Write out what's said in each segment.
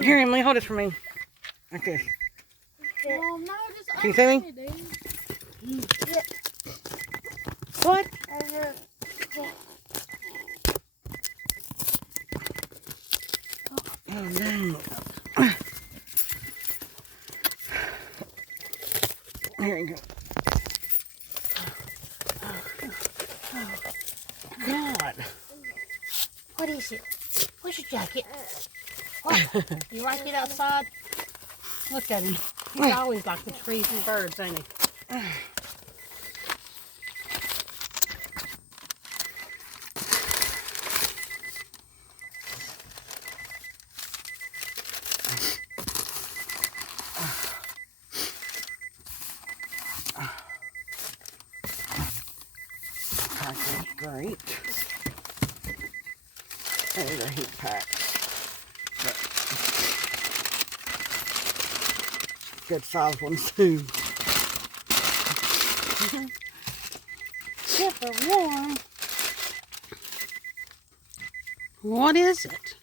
Here, Emily, hold this for me. Like this. Oh, no, just Can you see me? What? Oh, no. Here you go. God. What is it? Where's your jacket? What? You like it outside? Look at him. He's always like the trees and birds, ain't he? Okay, great. There's a heat pack. But good size ones too. Super warm. What is it?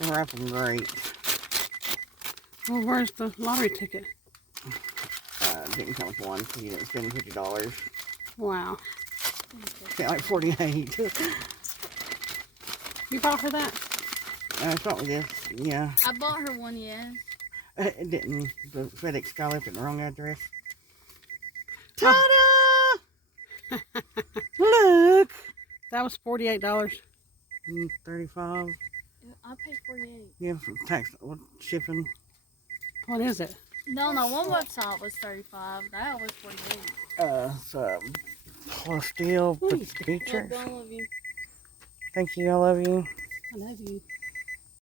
They wrap them great. Well, where's the lottery ticket? Didn't come with one because you didn't spend $50. Wow. Spent like 48. You bought her that? It's not with this. Yeah. I bought her one, yes. It didn't. The FedEx guy left it in the wrong address. Ta-da! Look! That was $48. 35. I paid 48. Yeah, for tax, shipping. What is it? No, one website was 35. That was 48. So, Platystele Beatrice. Love all of you. Thank you, I love you. I love you.